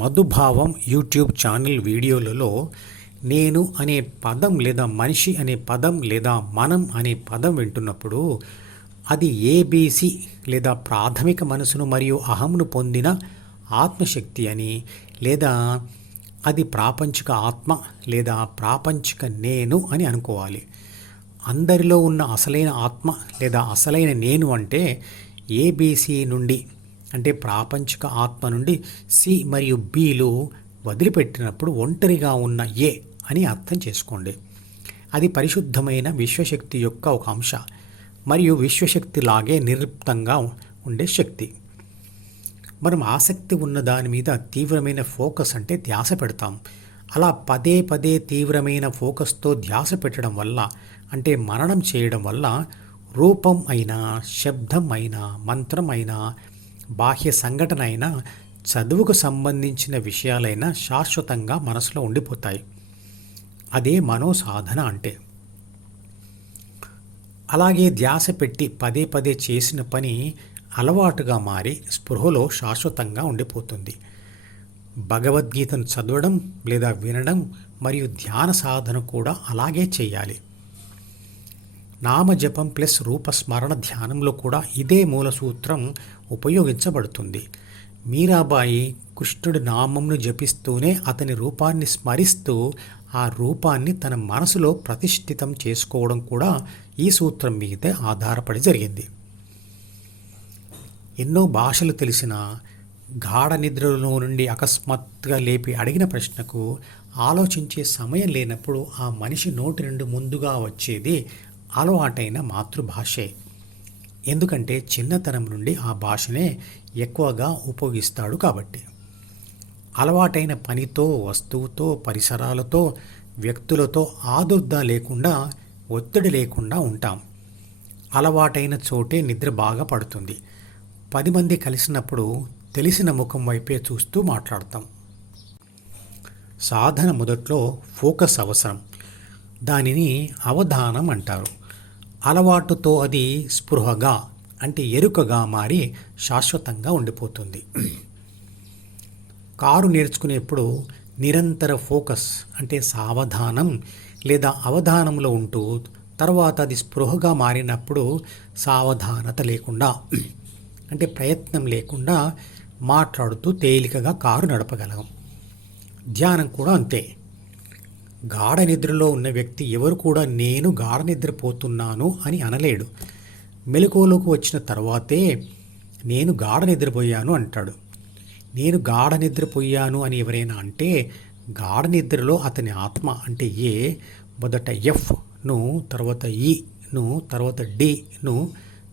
మధుభావం YouTube channel వీడియోలలో నేను అనే పదం లేదా మనిషి అనే పదం లేదా మనం అనే పదం వింటున్నప్పుడు అది ఏబీసీ లేదా ప్రాథమిక మనసును మరియు అహంను పొందిన ఆత్మశక్తి అని, లేదా అది ప్రాపంచిక ఆత్మ లేదా ప్రాపంచిక నేను అని అనుకోవాలి. అందరిలో ఉన్న అసలైన ఆత్మ లేదా అసలైన నేను అంటే ఏబీసీ నుండి, అంటే ప్రాపంచిక ఆత్మ నుండి సి మరియు బిలు వదిలిపెట్టినప్పుడు ఒంటరిగా ఉన్న ఏ అని అర్థం చేసుకోండి. అది పరిశుద్ధమైన విశ్వశక్తి యొక్క ఒక అంశ మరియు విశ్వశక్తి లాగే నిర్లిప్తంగా ఉండే శక్తి. మనం ఆసక్తి ఉన్న దాని మీద తీవ్రమైన ఫోకస్ అంటే ధ్యాస పెడతాం. అలా పదే పదే తీవ్రమైన ఫోకస్తో ధ్యాస పెట్టడం వల్ల, అంటే మననం చేయడం వల్ల రూపం అయినా, శబ్దం అయినా, మంత్రం అయినా, బాహ్య సంఘటన అయినా, చదువుకు సంబంధించిన విషయాలైనా శాశ్వతంగా మనసులో ఉండిపోతాయి. అదే మనోసాధన అంటే. అలాగే ధ్యాస పెట్టి పదే పదే చేసిన పని అలవాటుగా మారి స్పృహలో శాశ్వతంగా ఉండిపోతుంది. భగవద్గీతను చదవడం లేదా వినడం మరియు ధ్యాన సాధన కూడా అలాగే చేయాలి. నామజపం ప్లస్ రూపస్మరణ ధ్యానంలో కూడా ఇదే మూల సూత్రం ఉపయోగించబడుతుంది. మీరాబాయి కృష్ణుడి నామంను జపిస్తూనే అతని రూపాన్ని స్మరిస్తూ ఆ రూపాన్ని తన మనసులో ప్రతిష్ఠితం చేసుకోవడం కూడా ఈ సూత్రం మీదే ఆధారపడి జరిగింది. ఎన్నో భాషలు తెలిసిన గాఢ నిద్రలో నుండి అకస్మాత్తుగా లేపి అడిగిన ప్రశ్నకు ఆలోచించే సమయం లేనప్పుడు ఆ మనిషి నోటి నుండి ముందుగా వచ్చేది అలవాటైన మాతృభాషే. ఎందుకంటే చిన్నతనం నుండి ఆ భాషనే ఎక్కువగా ఉపయోగిస్తాడు కాబట్టి. అలవాటైన పనితో, వస్తువుతో, పరిసరాలతో, వ్యక్తులతో ఆదుర్దా లేకుండా, ఒత్తిడి లేకుండా ఉంటాం. అలవాటైన చోటే నిద్ర బాగా పడుతుంది. 10 మంది కలిసినప్పుడు తెలిసిన ముఖం వైపే చూస్తూ మాట్లాడతాం. సాధన మొదట్లో ఫోకస్ అవసరం. దానిని అవధానం అంటారు. అలవాటుతో అది స్పృహగా, అంటే ఎరుకగా మారి శాశ్వతంగా ఉండిపోతుంది. కారు నేర్చుకునేప్పుడు నిరంతర ఫోకస్ అంటే సావధానం లేదా అవధానంలో ఉంటూ, తర్వాత అది స్పృహగా మారినప్పుడు సావధానత లేకుండా, అంటే ప్రయత్నం లేకుండా మాట్లాడుతూ తేలికగా కారు నడపగలం. ధ్యానం కూడా అంతే. గాఢ నిద్రలో ఉన్న వ్యక్తి ఎవరు కూడా నేను గాఢ నిద్రపోతున్నాను అని అనలేడు. మెలకువలోకి వచ్చిన తర్వాతే నేను గాఢ నిద్రపోయాను అంటాడు. నేను గాఢ నిద్రపోయాను అని ఎవరైనా అంటే గాఢ నిద్రలో అతని ఆత్మ అంటే ఏ మొదట ఎఫ్ను, తర్వాత ఈను, తర్వాత డిను,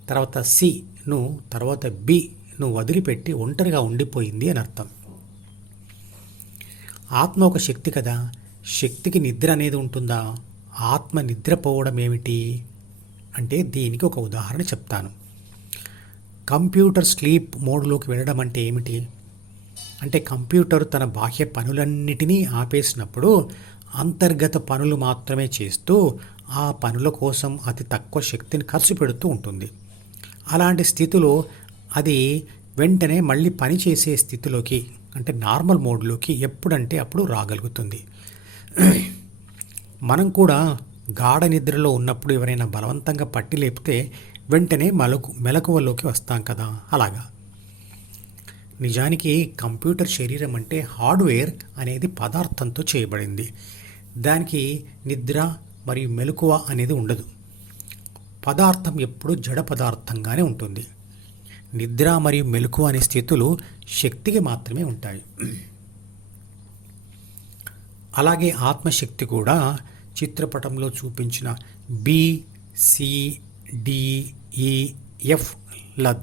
తర్వాత సిను, తర్వాత బిను వదిలిపెట్టి ఒంటరిగా ఉండిపోయింది అని అర్థం. ఆత్మ ఒక శక్తి కదా, శక్తికి నిద్ర అనేది ఉంటుందా? ఆత్మ నిద్రపోవడం ఏమిటి అంటే దీనికి ఒక ఉదాహరణ చెప్తాను. కంప్యూటర్ స్లీప్ మోడ్లోకి వెళ్ళడం అంటే ఏమిటి అంటే కంప్యూటర్ తన బాహ్య పనులన్నిటినీ ఆపేసినప్పుడు అంతర్గత పనులు మాత్రమే చేస్తూ ఆ పనుల కోసం అతి తక్కువ శక్తిని ఖర్చు పెడుతూ ఉంటుంది. అలాంటి స్థితిలో అది వెంటనే మళ్ళీ పనిచేసే స్థితిలోకి, అంటే నార్మల్ మోడ్లోకి ఎప్పుడంటే అప్పుడు రాగలుగుతుంది. మనం కూడా గాఢ నిద్రలో ఉన్నప్పుడు ఎవరైనా బలవంతంగా పట్టి లేపితే వెంటనే మెలకువలోకి వస్తాం కదా, అలాగా. నిజానికి కంప్యూటర్ శరీరం అంటే హార్డ్వేర్ అనేది పదార్థంతో చేయబడింది. దానికి నిద్ర మరియు మెలకువ అనేది ఉండదు. పదార్థం ఎప్పుడు జడ పదార్థంగానే ఉంటుంది. నిద్ర మరియు మెలకువ అనే స్థితులు శక్తికి మాత్రమే ఉంటాయి. అలాగే ఆత్మశక్తి కూడా చిత్రపటంలో చూపించిన BCDEFల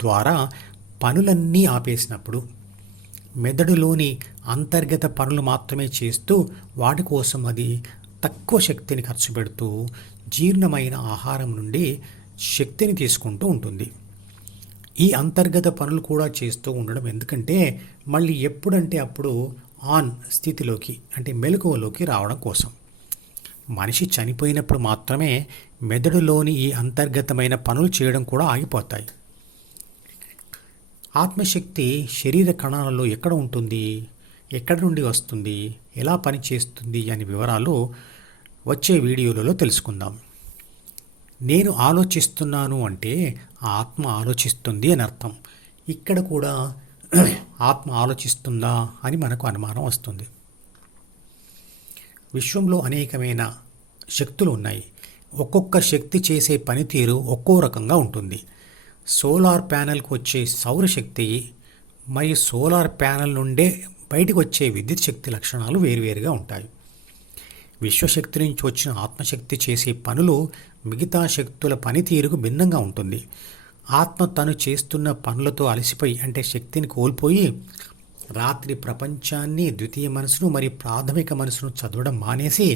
ద్వారా పనులన్నీ ఆపేసినప్పుడు, మెదడులోని అంతర్గత పనులు మాత్రమే చేస్తూ వాటి కోసం అది తక్కువ శక్తిని ఖర్చు పెడుతూ జీర్ణమైన ఆహారం నుండి శక్తిని తీసుకుంటూ ఉంటుంది. ఈ అంతర్గత పనులు కూడా చేస్తూ ఉండడం ఎందుకంటే మళ్ళీ ఎప్పుడంటే అప్పుడు ఆన్ స్థితిలోకి, అంటే మెలకువలోకి రావడం కోసం. మనిషి చనిపోయినప్పుడు మాత్రమే మెదడులోని ఈ అంతర్గతమైన పనులు చేయడం కూడా ఆగిపోతాయి. ఆత్మశక్తి శరీర కణాలలో ఎక్కడ ఉంటుంది? ఎక్కడి నుండి వస్తుంది, ఎలా పనిచేస్తుంది అనే వివరాలు వచ్చే వీడియోలలో తెలుసుకుందాం. నేను ఆలోచిస్తున్నాను అంటే ఆత్మ ఆలోచిస్తుంది అని అర్థం. ఇక్కడ కూడా ఆత్మ ఆలోచిస్తుందా అని మనకు అనుమానం వస్తుంది. విశ్వంలో అనేకమైన శక్తులు ఉన్నాయి. ఒక్కొక్క శక్తి చేసే పనితీరు ఒక్కో రకంగా ఉంటుంది. సోలార్ ప్యానెల్కు వచ్చే సౌరశక్తి మరియు సోలార్ ప్యానెల్ నుండే బయటకు వచ్చే విద్యుత్ శక్తి లక్షణాలు వేరువేరుగా ఉంటాయి. విశ్వశక్తి నుంచి వచ్చిన ఆత్మశక్తి చేసే పనులు మిగతా శక్తుల పనితీరుకు భిన్నంగా ఉంటుంది. ఆత్మ తను చేస్తున్న పనులతో అలసిపోయి అంటే శక్తిని కోల్పోయి రాత్రి ప్రపంచాన్ని, ద్వితీయ మనసును మరియు ప్రాథమిక మనసును చదవడం మానేసి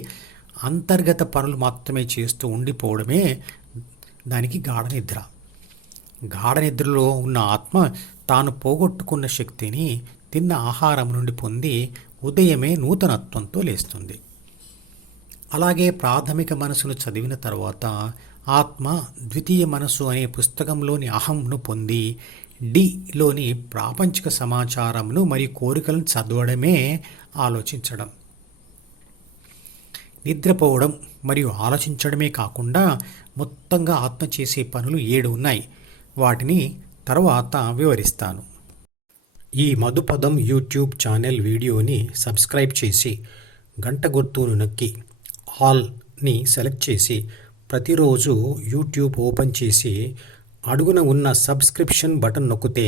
అంతర్గత పనులు మాత్రమే చేస్తూ ఉండిపోవడమే దానికి గాఢ నిద్ర. గాఢ నిద్రలో ఉన్న ఆత్మ తాను పోగొట్టుకున్న శక్తిని తిన్న ఆహారం నుండి పొంది ఉదయమే నూతనత్వంతో లేస్తుంది. అలాగే ప్రాథమిక మనసును చదివిన తర్వాత ఆత్మ ద్వితీయ మనసు అనే పుస్తకంలోని అహంను పొంది డిలోని ప్రాపంచిక సమాచారంను మరియు కోరికలను చదవడమే ఆలోచించడం. నిద్రపోవడం మరియు ఆలోచించడమే కాకుండా మొత్తంగా ఆత్మ చేసే పనులు 7 ఉన్నాయి. వాటిని తర్వాత వివరిస్తాను. ఈ మధుపదం యూట్యూబ్ ఛానల్ వీడియోని సబ్స్క్రైబ్ చేసి గంట గుర్తును నొక్కి ఆల్ని సెలెక్ట్ చేసి ప్రతిరోజు యూట్యూబ్ ఓపెన్ చేసి అడుగున ఉన్న సబ్స్క్రిప్షన్ బటన్ నొక్కితే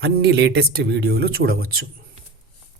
అన్ని లేటెస్ట్ వీడియోలు చూడవచ్చు.